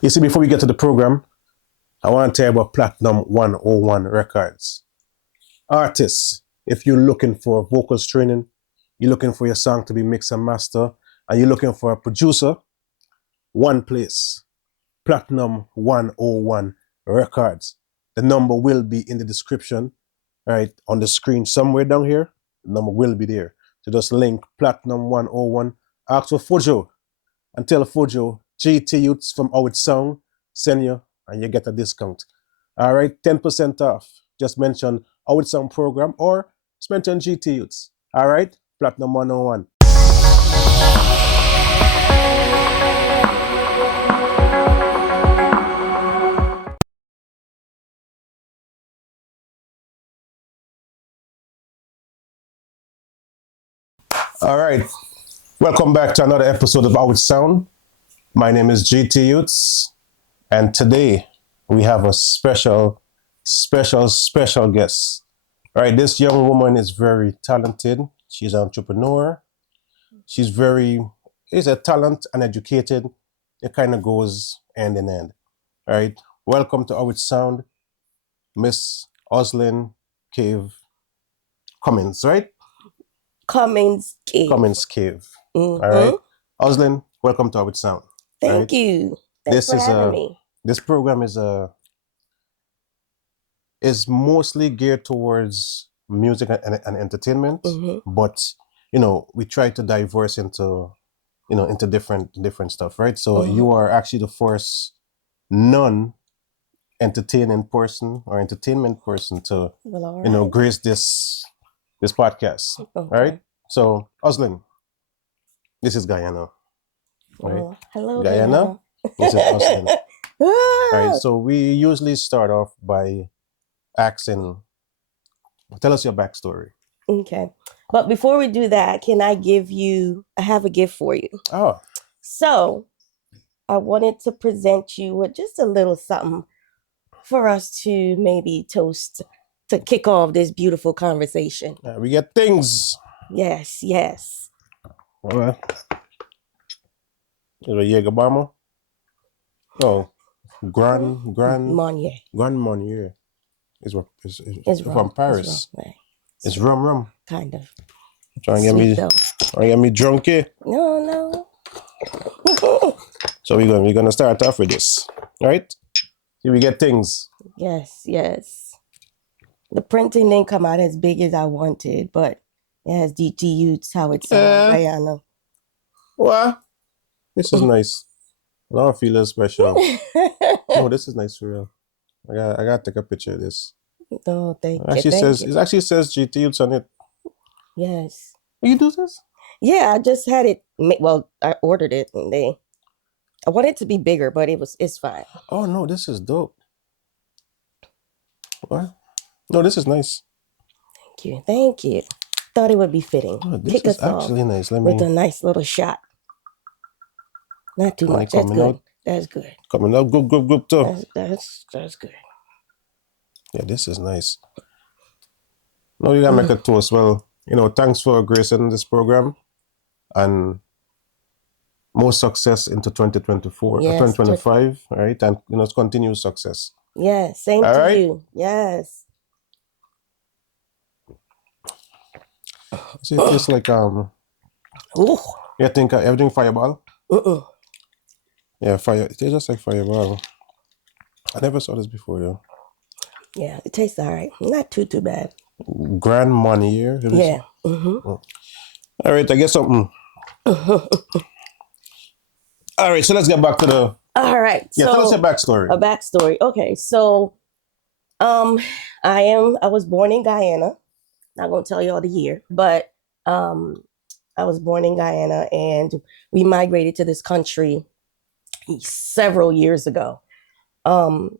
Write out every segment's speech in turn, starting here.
You see, before we get to the program, I want to tell you about Platinum 101 Records. Artists, if you're looking for vocals training, you're looking for your song to be mixed and mastered, and you're looking for a producer, one place, Platinum 101 Records. The number will be in the description, right, on the screen somewhere down here. The number will be there. So just link Platinum 101, ask for Fujo, and tell Fujo, GTyouths from How It Sound, send you, and you get a discount. All right, 10% off. Just mention How It Sound program or just mention GTyouths. All right, Platinum 101. All right, welcome back to another episode of How It Sound. My name is GTyouths, and today we have a special guest. All right, this young woman is very talented. She's an entrepreneur. She's a talent and educated. It kind of goes hand in hand. All right, welcome to How It Sound, Miss Oslyn Cummings, right? Cummings Cave. Cummings Cave. Mm-hmm. All right, Oslyn, welcome to How It Sound. Thank you. Thanks for having me. This program is mostly geared towards music and entertainment, but we try to diverse into different stuff, right? So you are actually the first non-entertaining person or entertainment person to grace this podcast. Okay. All right. So Oslyn, this is Guyana. Right? Hello, Guyana. This is Oslyn. All right. So we usually start off by asking, tell us your backstory. Okay. But before we do that, I have a gift for you. Oh. So I wanted to present you with just a little something for us to maybe toast to kick off this beautiful conversation. We get things. Yes. All right. Is it Jaeger Bomber? Oh, Grand Marnier. It's from Paris. It's rum. Kind of. Trying to get me drunk here. No. So we're gonna start off with this, right? Here we get things. Yes. The printing didn't come out as big as I wanted, but it has GTyouths, How It Sound, Guyana. What? This is nice. I don't feel as special. No, this is nice for real. I gotta take a picture of this. Oh, thank you. It actually says GTyouths on it. Yes. You do this? Yeah, I just had it. I ordered it and I wanted it to be bigger, but it's fine. Oh no, this is dope. What? No, this is nice. Thank you. Thought it would be fitting. Oh, this is actually nice. With a nice little shot. Not too much. That's good. That's good. Coming out, good too. That's good. Yeah, this is nice. No, you gotta make a toast. Well, thanks for gracing this program, and more success into 2024, 2025, right? And it's continued success. Yeah, same all to right? You. Yes. See, it tastes like Ooh. You think everything Fireball? Yeah, fire. It tastes just like Fireball. I never saw this before though. Yeah, it tastes all right. Not too bad. Grand Marnier. Yeah. All right, I guess something. All right, so let's get back to the. All right. Yeah, tell us your backstory. A backstory. Okay, so, I was born in Guyana. Not gonna tell you all the year, but I was born in Guyana, and we migrated to this country several years ago, and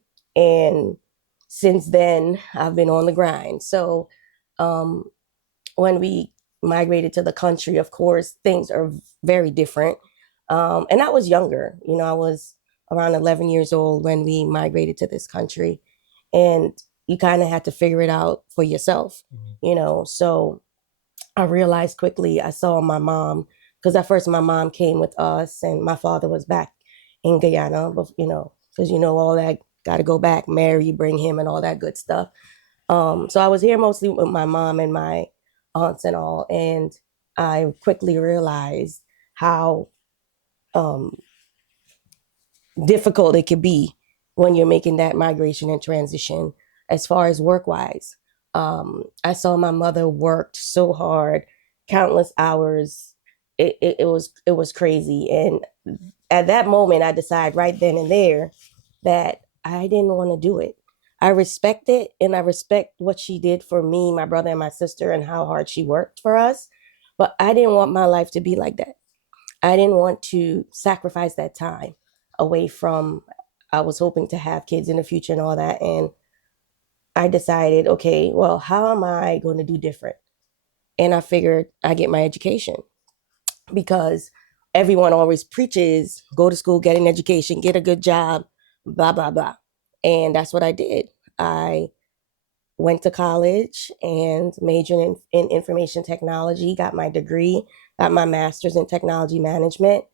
since then I've been on the grind. So when we migrated to the country, of course things are very different, and I was younger. I was around 11 years old when we migrated to this country, and you kind of had to figure it out for yourself. So I realized quickly. I saw my mom, because at first my mom came with us and my father was back in Guyana, but because all that got to go back, marry, bring him, and all that good stuff. So I was here mostly with my mom and my aunts and all, and I quickly realized how um, difficult it could be when you're making that migration and transition as far as work wise. I saw my mother worked so hard, countless hours. It was crazy. And at that moment, I decided right then and there that I didn't want to do it. I respect it, and I respect what she did for me, my brother, and my sister, and how hard she worked for us. But I didn't want my life to be like that. I didn't want to sacrifice that time away from, I was hoping to have kids in the future and all that. And I decided, okay, well, how am I going to do different? And I figured I get my education, because everyone always preaches, go to school, get an education, get a good job, blah, blah, blah. And that's what I did. I went to college and majored in information technology, got my degree, got my master's in technology management,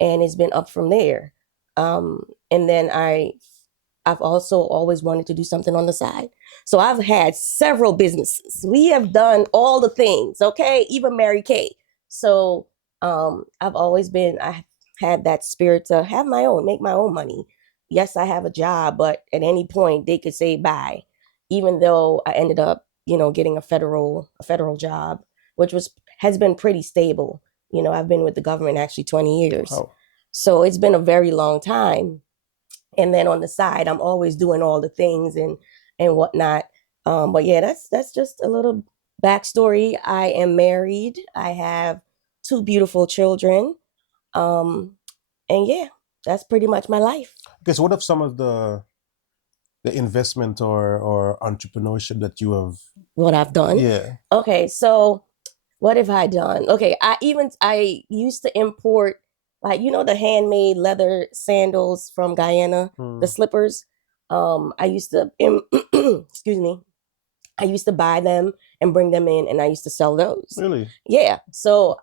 and it's been up from there. And then I've also always wanted to do something on the side. So I've had several businesses. We have done all the things, okay? Even Mary Kay. So I had that spirit to have my own, make my own money. Yes, I have a job, but at any point they could say bye. Even though I ended up, getting a federal job, which has been pretty stable. I've been with the government actually 20 years. Oh. So it's been a very long time. And then on the side, I'm always doing all the things and whatnot. But yeah, that's just a little backstory. I am married. I have 2 beautiful children. And yeah, that's pretty much my life. Okay, so what of some of the investment or entrepreneurship that you have? What I've done? Yeah. Okay, so what have I done? Okay, I used to import, like, the handmade leather sandals from Guyana, the slippers. I used to excuse me. I used to buy them and bring them in, and I used to sell those. Really? Yeah. So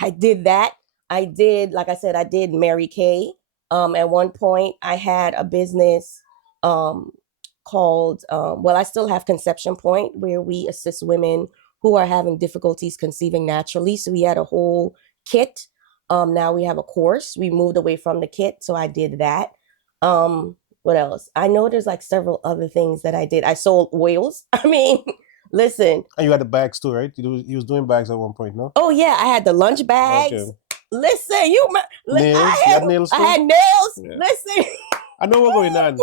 I did that. Like I said, I did Mary Kay. At one point, I had a business called, I still have Conception Point, where we assist women who are having difficulties conceiving naturally. So we had a whole kit. Now we have a course. We moved away from the kit, so I did that. What else? I know there's like several other things that I did. I sold oils. I mean, listen. And you had the bags too, right? You was doing bags at one point, no? Oh yeah, I had the lunch bags. Okay. Listen, nails. You had nails too? I had nails. Yeah. Listen. I know what's going on.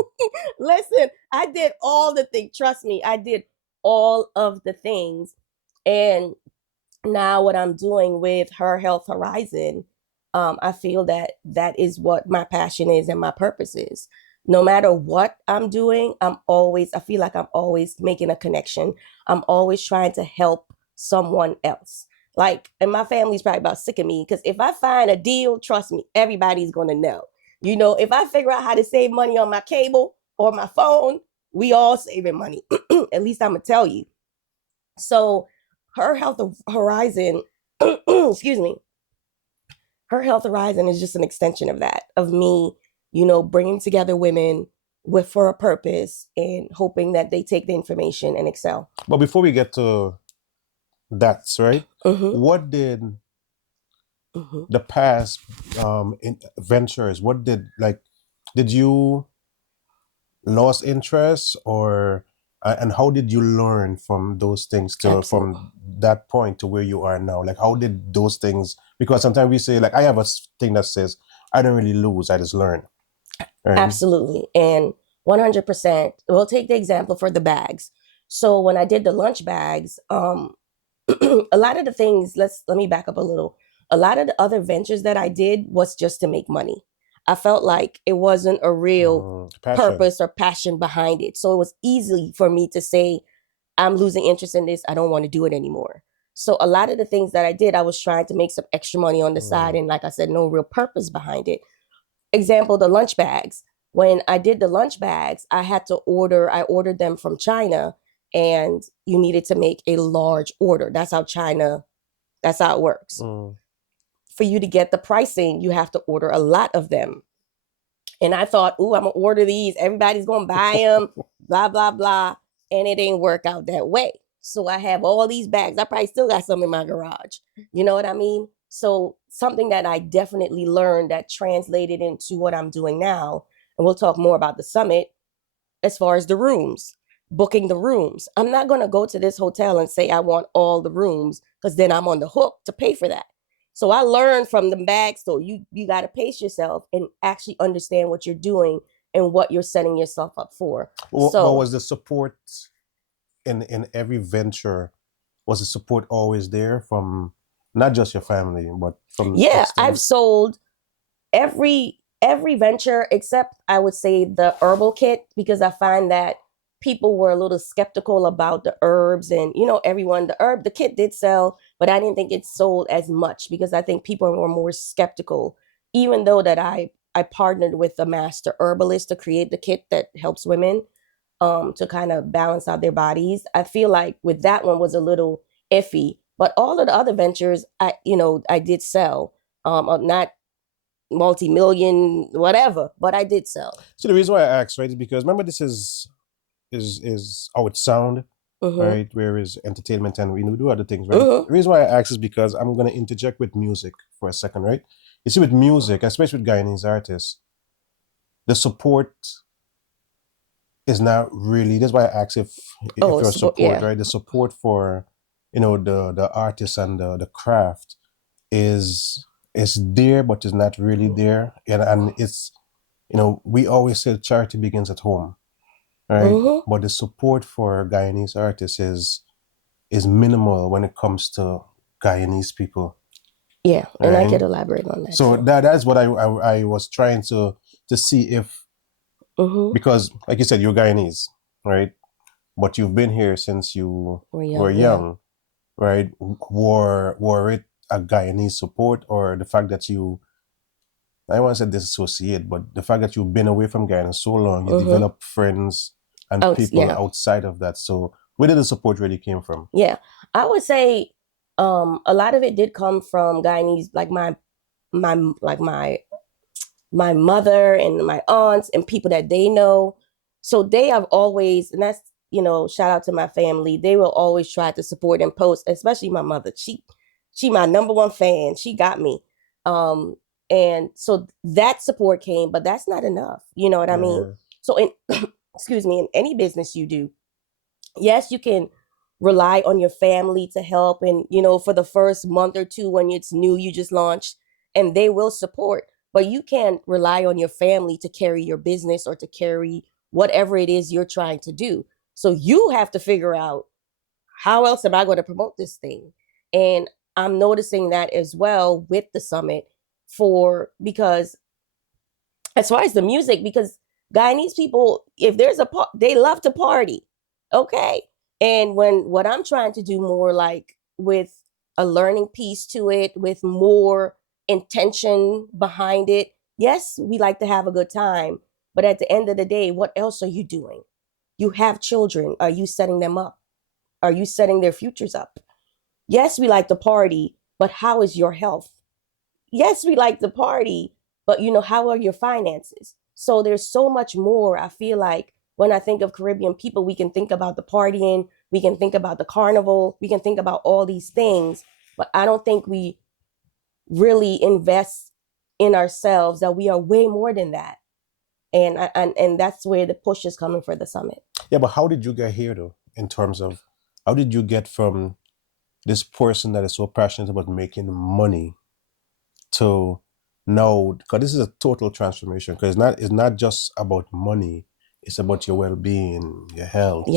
Listen, I did all the things. Trust me, I did all of the things. And now what I'm doing with Her Health Horizon, I feel that is what my passion is and my purpose is. No matter what I'm doing, I feel like I'm always making a connection. I'm always trying to help someone else. Like, and my family's probably about sick of me, because if I find a deal, trust me, everybody's going to know. If I figure out how to save money on my cable or my phone, we all saving money. At least I'm going to tell you. So Her Health Horizon, excuse me, Her Health Horizon is just an extension of that, of me, bringing together women for a purpose and hoping that they take the information and excel. But before we get to that, right? Mm-hmm. What did the past ventures? What did you lose interest, or and how did you learn from those things from that point to where you are now? Like, how did those things? Because sometimes we say, like, I have a thing that says, I don't really lose, I just learn. Right? Absolutely. And 100%. We'll take the example for the bags. So when I did the lunch bags, a lot of the things, let me back up a little. A lot of the other ventures that I did was just to make money. I felt like it wasn't a real purpose or passion behind it. So it was easy for me to say, I'm losing interest in this. I don't want to do it anymore. So a lot of the things that I did, I was trying to make some extra money on the side. And like I said, no real purpose behind it. Example, the lunch bags. When I did the lunch bags, I ordered them from China, and you needed to make a large order. That's how it works. For you to get the pricing, you have to order a lot of them. And I thought, ooh, I'm gonna order these. Everybody's gonna buy them, blah, blah, blah. And it didn't work out that way. So I have all these bags. I probably still got some in my garage. You know what I mean? So something that I definitely learned that translated into what I'm doing now, and we'll talk more about the summit as far as the rooms, booking the rooms. I'm not going to go to this hotel and say I want all the rooms because then I'm on the hook to pay for that. So I learned from the bag store, you got to pace yourself and actually understand what you're doing and what you're setting yourself up for. But was the support in every venture, was the support always there from not just your family, but from yeah, external? I've sold every venture except I would say the herbal kit, because I find that people were a little skeptical about the herbs, and the kit did sell, but I didn't think it sold as much because I think people were more skeptical, even though that I partnered with a master herbalist to create the kit that helps women to kind of balance out their bodies. I feel like with that one was a little iffy, but all of the other ventures I did sell. Not multi-million whatever, but I did sell. So the reason why I asked, right, is because remember this is how it sound, right? Whereas entertainment and we do other things, right? The reason why I ask is because I'm gonna interject with music for a second, right? You see, with music, especially with Guyanese artists, the support is not really. That's why I asked if you're support, yeah. right? The support for the artist and the craft is there, but is not really there, and it's we always say charity begins at home, right? But the support for Guyanese artists is minimal when it comes to Guyanese people. Yeah, and I could elaborate on that. So that's what I was trying to see if, because like you said, you're Guyanese, right? But you've been here since you were young, right? Were it a Guyanese support, or the fact that you, I don't want to say disassociate, but the fact that you've been away from Guyana so long, you develop friends and people outside of that. So where did the support really came from? Yeah, I would say a lot of it did come from Guyanese, like my mother and my aunts and people that they know. So they have always, and that's shout out to my family. They will always try to support and post, especially my mother. She my number one fan. She got me. And so that support came, but that's not enough. You know what I mean? So in excuse me, in any business you do, yes, you can rely on your family to help, and for the first month or two when it's new, you just launched, and they will support, but you can't rely on your family to carry your business or to carry whatever it is you're trying to do. So you have to figure out, how else am I going to promote this thing? And I'm noticing that as well with the summit, because as far as the music, because Guyanese people, if there's they love to party. Okay. And what I'm trying to do more, like with a learning piece to it, with more intention behind it. Yes, we like to have a good time, but at the end of the day, what else are you doing? You have children. Are you setting them up? Are you setting their futures up? Yes, we like to party, but how is your health? Yes, we like to party, but how are your finances? So there's so much more. I feel like when I think of Caribbean people, we can think about the partying, we can think about the carnival, we can think about all these things, but I don't think we really invest in ourselves, that we are way more than that. And that's where the push is coming for the summit. Yeah, but how did you get here though? In terms of how did you get from this person that is so passionate about making money to now, because this is a total transformation, because it's not just about money, it's about your well-being, your health,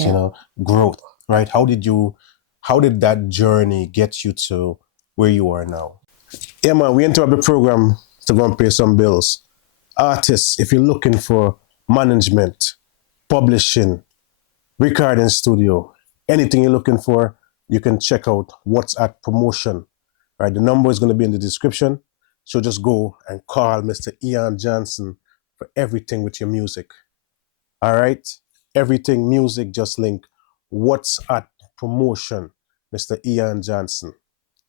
growth, right? How did that journey get you to where you are now? Yeah, man, we interrupt the program to go and pay some bills. Artists, if you're looking for management, publishing, recording studio, anything you're looking for, you can check out What's at Promotion. Right, the number is going to be in the description. So just go and call Mr. Ian Johnson for everything with your music. All right, everything music, just link What's at Promotion, Mr. Ian Johnson.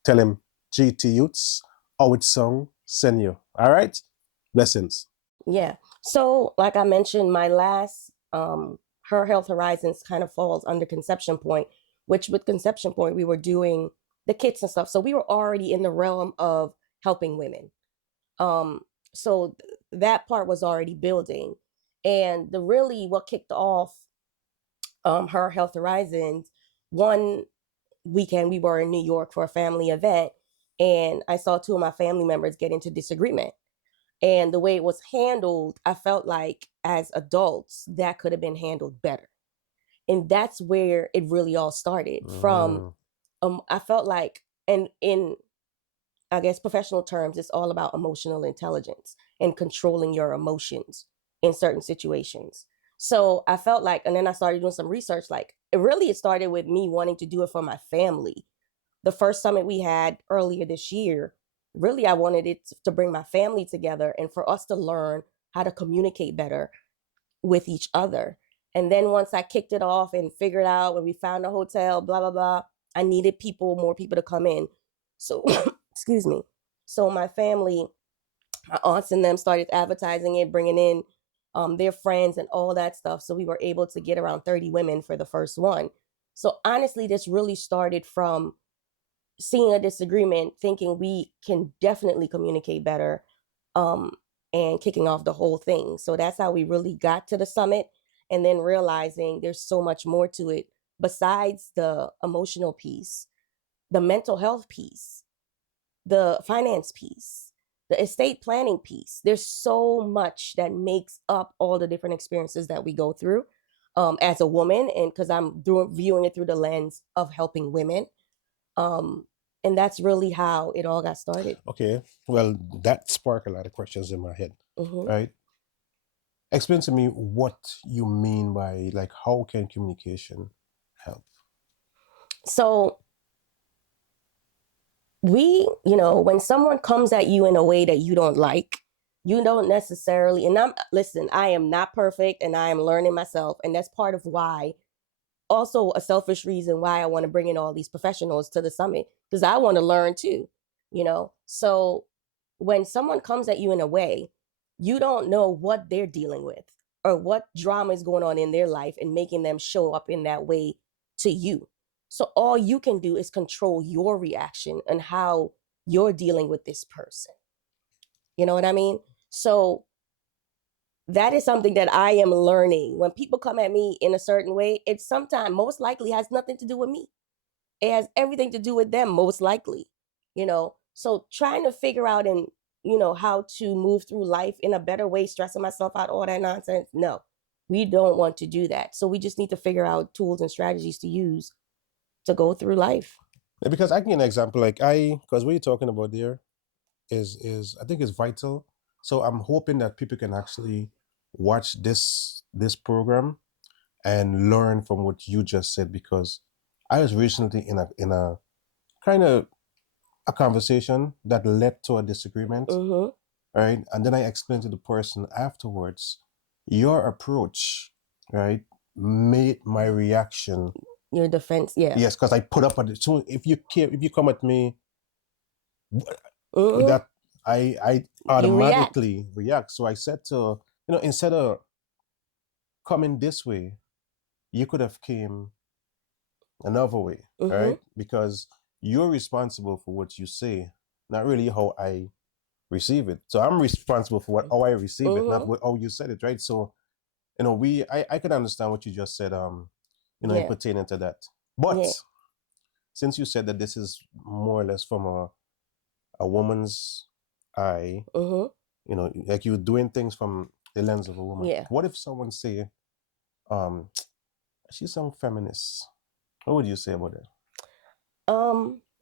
Tell him GTyouths, how it's song, send you. All right, blessings. Yeah. So, like I mentioned, my last Her Health Horizons kind of falls under Conception Point, which with Conception Point we were doing the kits and stuff. So we were already in the realm of helping women. Um, so that part was already building. And the really what kicked off Her Health Horizons, one weekend we were in New York for a family event, and I saw two of my family members get into disagreement. And the way it was handled, I felt like as adults, that could have been handled better. And that's where it really all started from. Mm. I felt like, and in, I guess, professional terms, it's all about emotional intelligence and controlling your emotions in certain situations. So I felt like, and then I started doing some research, like it started with me wanting to do it for my family. The first summit we had earlier this year, really, I wanted it to bring my family together and for us to learn how to communicate better with each other. And then once I kicked it off and figured out when we found a hotel, blah, blah, blah, I needed more people to come in. So, excuse me. So my family, my aunts and them started advertising it, bringing in their friends and all that stuff. So we were able to get around 30 women for the first one. So honestly, this really started from seeing a disagreement, thinking we can definitely communicate better, um, and kicking off the whole thing. So that's how we really got to the summit. And then realizing there's so much more to it besides the emotional piece, the mental health piece, the finance piece, the estate planning piece. There's so much that makes up all the different experiences that we go through as a woman. And because viewing it through the lens of helping women. Um, and that's really how it all got started. Okay. Well, that sparked a lot of questions in my head. Mm-hmm. Right. Explain to me what you mean by like how can communication help? So when someone comes at you in a way that you don't like, you don't necessarily, and listen, I am not perfect and I am learning myself. And that's part of why, also a selfish reason why I want to bring in all these professionals to the summit, because I want to learn too. So when someone comes at you in a way, you don't know what they're dealing with or what drama is going on in their life and making them show up in that way to you. So all you can do is control your reaction and how you're dealing with this person. You know what I mean? So that is something that I am learning. When people come at me in a certain way, it sometimes most likely has nothing to do with me. It has everything to do with them, most likely. So trying to figure out and how to move through life in a better way, stressing myself out, all that nonsense. No, we don't want to do that. So we just need to figure out tools and strategies to use to go through life. Yeah, because I give you an example, because what you're talking about there is I think is vital. So I'm hoping that people can actually watch this program and learn from what you just said, because I was recently in a kind of a conversation that led to a disagreement, Mm-hmm. right? And then I explained to the person afterwards, your approach, right, made my reaction. Your defense, yeah. Yes, because I put up a so if you come at me with Mm-hmm. that, I You react. automatically react. So I said to instead of coming this way, you could have came another way, Mm-hmm. right? Because you're responsible for what you say, not really how I receive it. So I'm responsible for how I receive it, not Mm-hmm. how you said it, right? So I can understand what you just said, in Yeah. pertaining to that. But Yeah. since you said that this is more or less from a woman's eye, Mm-hmm. like you're doing things from the lens of a woman. Yeah. What if someone say, um, she's some feminist? What would you say about that?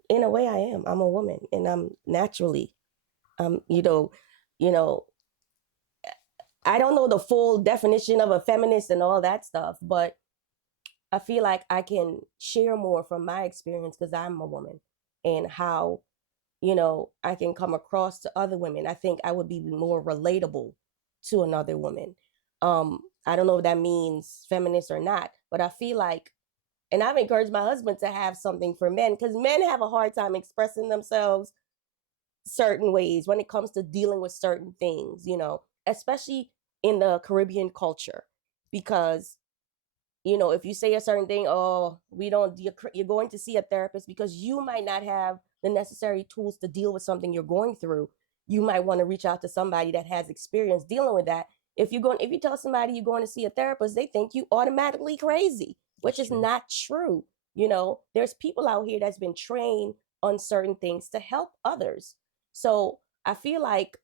In a way I am. I'm a woman and I'm naturally, um, you know, you know, I don't know the full definition of a feminist and all that stuff, but I feel like I can share more from my experience because I'm a woman and how, I can come across to other women. I think I would be more relatable to another woman. I don't know if that means feminist or not, but I feel like, and I've encouraged my husband to have something for men because men have a hard time expressing themselves certain ways when it comes to dealing with certain things, especially in the Caribbean culture, because if you say a certain thing, oh, we don't, you're going to see a therapist because you might not have the necessary tools to deal with something you're going through. You might want to reach out to somebody that has experience dealing with that. If you tell somebody you're going to see a therapist, they think you automatically crazy, which is not true. There's people out here that's been trained on certain things to help others. So I feel like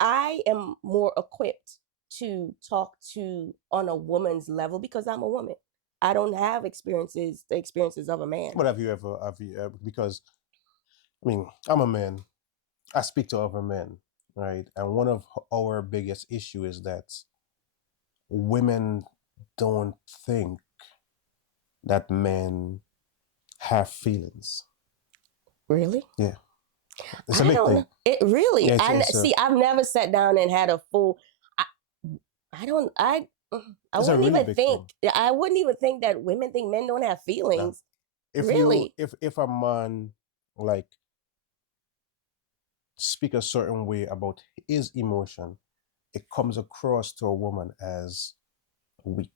I am more equipped to talk to on a woman's level because I'm a woman. I don't have the experiences of a man. But have you ever, because I mean, I'm a man. I speak to other men, right? And one of our biggest issue is that women don't think that men have feelings. Really? Yeah. It's a big thing. It really. Yeah, See, I've never sat down and had a full. I don't. I wouldn't really even think. Thing. I wouldn't even think that women think men don't have feelings. No. Really? If a man like speak a certain way about his emotion, it comes across to a woman as weak.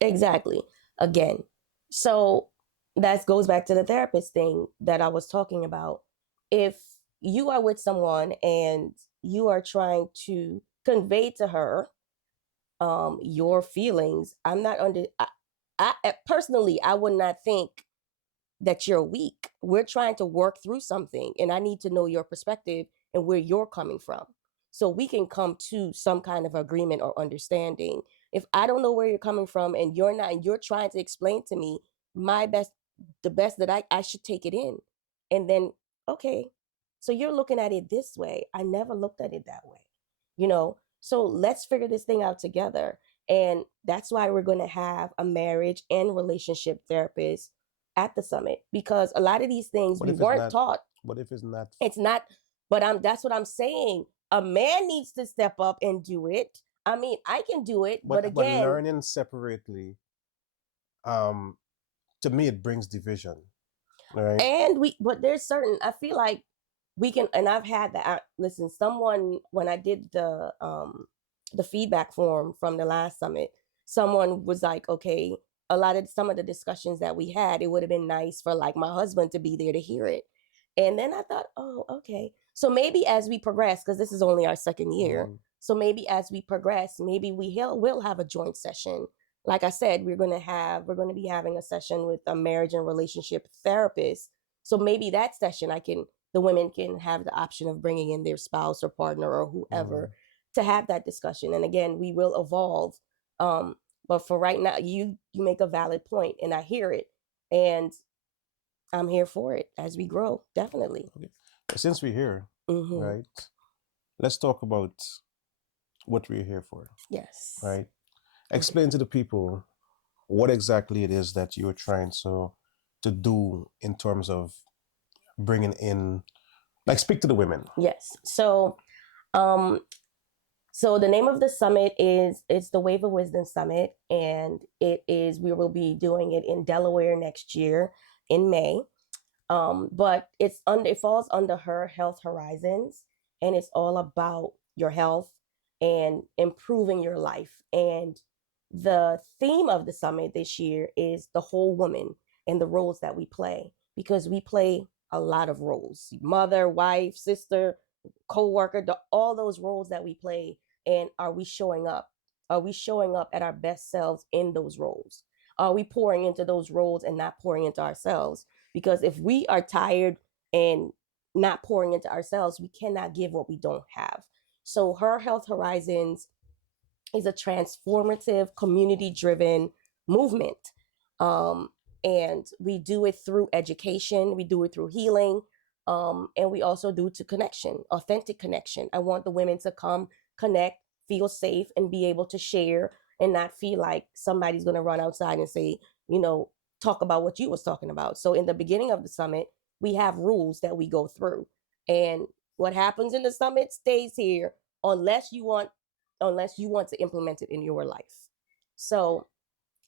Exactly. Again, so that goes back to the therapist thing that I was talking about. If you are with someone and you are trying to convey to her your feelings, I'm not under. I personally, I would not think that you're weak. We're trying to work through something, and I need to know your perspective and where you're coming from, so we can come to some kind of agreement or understanding. If I don't know where you're coming from and you're not, and you're trying to explain to me the best that I should take it in, and then okay, so you're looking at it this way. I never looked at it that way, So let's figure this thing out together. And that's why we're going to have a marriage and relationship therapist at the summit, because a lot of these things we weren't taught. What if it's not? It's not, but that's what I'm saying. A man needs to step up and do it. I mean, I can do it, but again, but learning separately, to me, it brings division, right? But there's certain. I feel like we can, and I've had that. Listen, someone when I did the feedback form from the last summit, someone was like, okay, some of the discussions that we had, it would have been nice for like my husband to be there to hear it. And then I thought, oh, okay. So maybe as we progress, because this is only our second year, so maybe as we progress, maybe we'll have a joint session. Like I said, we're going to be having a session with a marriage and relationship therapist. So maybe that session, the women can have the option of bringing in their spouse or partner or whoever to have that discussion. And again, we will evolve. But for right now, you make a valid point, and I hear it, and I'm here for it as we grow. Definitely. Okay. Since we're here, right? Let's talk about what we're here for. Yes. Right. Explain to the people what exactly it is that you're trying to do in terms of bringing in, like, speak to the women. Yes. So the name of the summit it's the Wave of Wisdom Summit, and we will be doing it in Delaware next year in May. But it falls under her Health Horizons, and it's all about your health and improving your life. And the theme of the summit this year is the whole woman and the roles that we play, because we play a lot of roles: mother, wife, sister, co-worker, all those roles that we play. And are we showing up? Are we showing up at our best selves in those roles? Are we pouring into those roles and not pouring into ourselves? Because if we are tired and not pouring into ourselves, we cannot give what we don't have. So her Health Horizons is a transformative, community-driven movement. And we do it through education. We do it through healing. And we also do it to connection, authentic connection. I want the women to come, connect, feel safe, and be able to share, and not feel like somebody's going to run outside and say, talk about what you was talking about. So in the beginning of the summit, we have rules that we go through. And what happens in the summit stays here unless you want to implement it in your life. So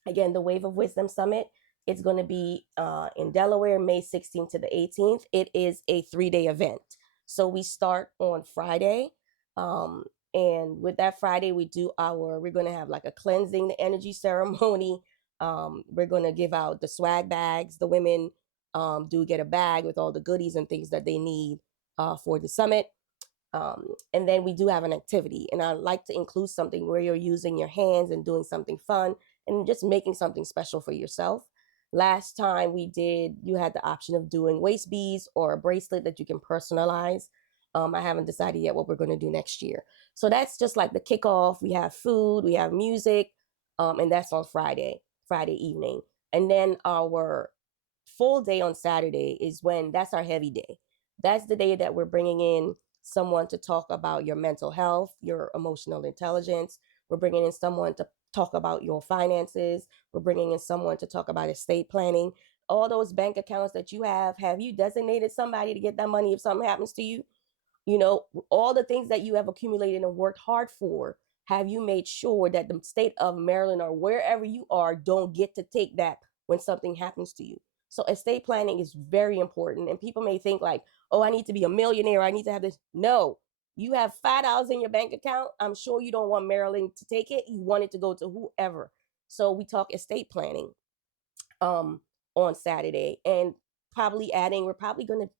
again, the Wave of Wisdom Summit, it's going to be in Delaware, May 16th to the 18th. It is a 3-day event. So we start on Friday. And with that Friday, we're going to have like a cleansing the energy ceremony. We're going to give out the swag bags. The women do get a bag with all the goodies and things that they need for the summit. And then we do have an activity, and I like to include something where you're using your hands and doing something fun and just making something special for yourself. Last time you had the option of doing waist beads or a bracelet that you can personalize. I haven't decided yet what we're going to do next year. So that's just like the kickoff. We have food, we have music, and that's on Friday evening. And then our full day on Saturday that's our heavy day. That's the day that we're bringing in someone to talk about your mental health, your emotional intelligence. We're bringing in someone to talk about your finances. We're bringing in someone to talk about estate planning. All those bank accounts that you have you designated somebody to get that money if something happens to you? You know, all the things that you have accumulated and worked hard for, have you made sure that the state of Maryland or wherever you are don't get to take that when something happens to you? So estate planning is very important. And people may think like, oh, I need to be a millionaire, I need to have this. No, you have $5 in your bank account. I'm sure you don't want Maryland to take it. You want it to go to whoever. So we talk estate planning on Saturday, and we're probably going to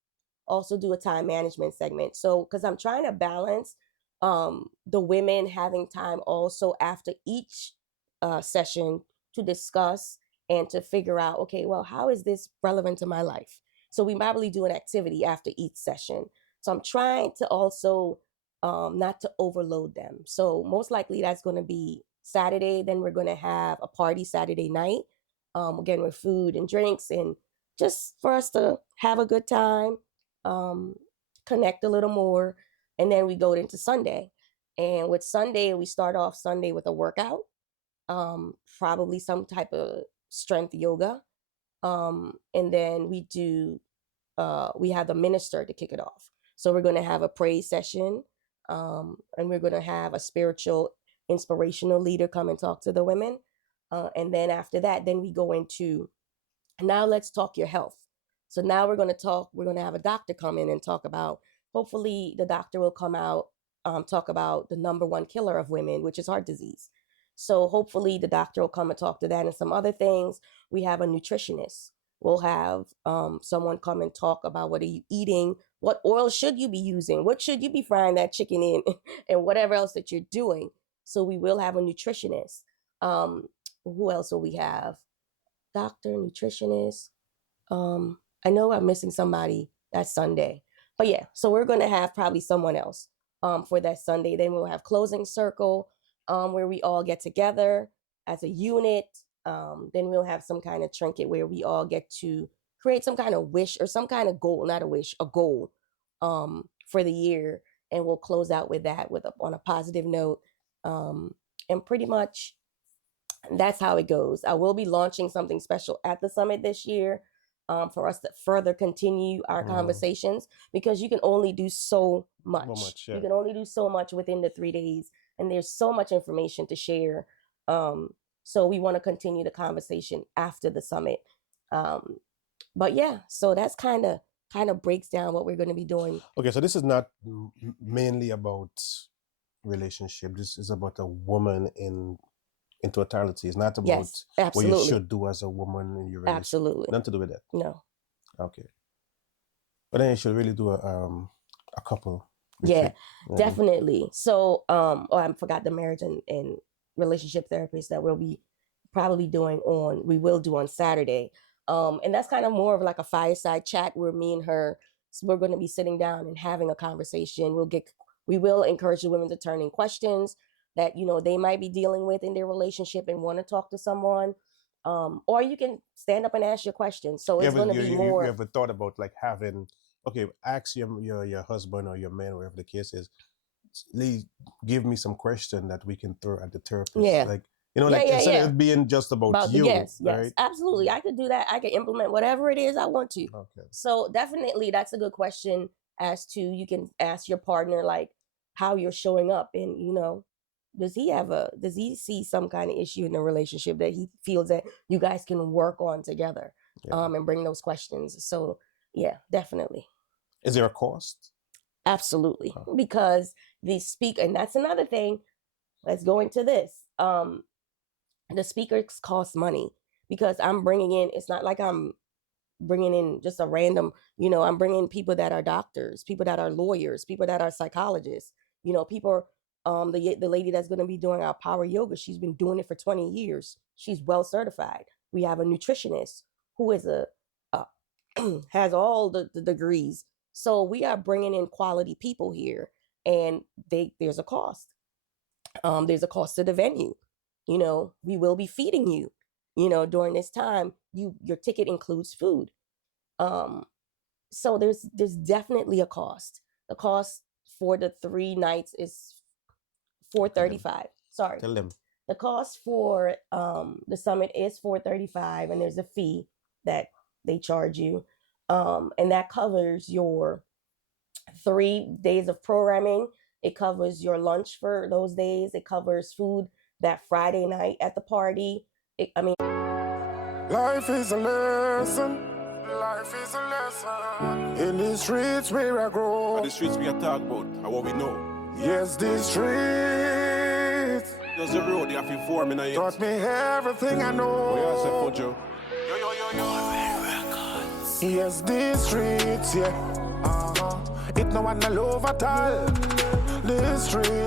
also do a time management segment. So, because I'm trying to balance the women having time also after each session to discuss and to figure out, okay, well, how is this relevant to my life? So we probably do an activity after each session. So I'm trying to also not to overload them. So most likely that's going to be Saturday. Then we're going to have a party Saturday night, again with food and drinks, and just for us to have a good time, connect a little more. And then we go into Sunday. And with Sunday, we start off Sunday with a workout, probably some type of strength yoga. And then we have the minister to kick it off. So we're going to have a praise session, and we're going to have a spiritual, inspirational leader come and talk to the women. And then after that, then we go into, now let's talk your health. So now we're going to have a doctor come in and talk about, hopefully the doctor will come out, talk about the number one killer of women, which is heart disease. So hopefully the doctor will come and talk to that and some other things. We have a nutritionist. We'll have someone come and talk about, what are you eating? What oil should you be using? What should you be frying that chicken in? And whatever else that you're doing. So we will have a nutritionist. Who else will we have? Doctor, nutritionist. I know I'm missing somebody that Sunday. But yeah, so we're going to have probably someone else for that Sunday. Then we'll have closing circle, where we all get together as a unit. Then we'll have some kind of trinket where we all get to create some kind of wish or some kind of goal, not a wish, a goal for the year. And we'll close out with that on a positive note. And pretty much that's how it goes. I will be launching something special at the summit this year, for us to further continue our conversations, because you can only do so much. Yeah. You can only do so much within the 3 days, and there's so much information to share. So we want to continue the conversation after the summit. But yeah, so that's kind of breaks down what we're going to be doing. Okay, so this is not mainly about relationship. This is about a woman in totality. It's not about what you should do as a woman in your relationship. Absolutely. Nothing to do with that. No. Okay. But then you should really do a couple retreat. Yeah, definitely. So I forgot the marriage and relationship therapist that we'll be probably we will do on Saturday. And that's kind of more of like a fireside chat where me and her, so we're going to be sitting down and having a conversation. We will encourage the women to turn in questions that, they might be dealing with in their relationship and want to talk to someone. Or you can stand up and ask your questions. So it's going to be more. You ever thought about like having, ask your husband or your man, whatever the case is, give me some question that we can throw at the therapist. Yeah. Like, instead of it being just about you. Yes, right? Absolutely. I could do that. I can implement whatever it is I want to. Okay. So definitely that's a good question as to, you can ask your partner, like, how you're showing up, and, does he see some kind of issue in the relationship that he feels that you guys can work on together, and bring those questions. So yeah, definitely. Is there a cost? Absolutely. Because and that's another thing. Let's go into this. The speakers cost money because I'm bringing in, it's not like I'm bringing in just a random, I'm bringing people that are doctors, people that are lawyers, people that are psychologists, people, the lady that's going to be doing our power yoga, she's been doing it for 20 years. She's well certified. We have a nutritionist who is has all the degrees. So we are bringing in quality people here, and there's a cost. There's a cost to the venue. We will be feeding you, during this time. Your ticket includes food. So there's definitely a cost. The cost for the 3 nights is $435. Sorry. Tell them. The cost for the summit is $435, and there's a fee that they charge you. And that covers your 3 days of programming. It covers your lunch for those days. It covers food that Friday night at the party. Life is a lesson. Life is a lesson. In the streets where I grow. And the streets we are talking about and what we know. Yes, these streets. There's a road they have to form in a taught me everything I know. We are say for Joe. Yes, these streets, yeah. It no one love at all. These streets.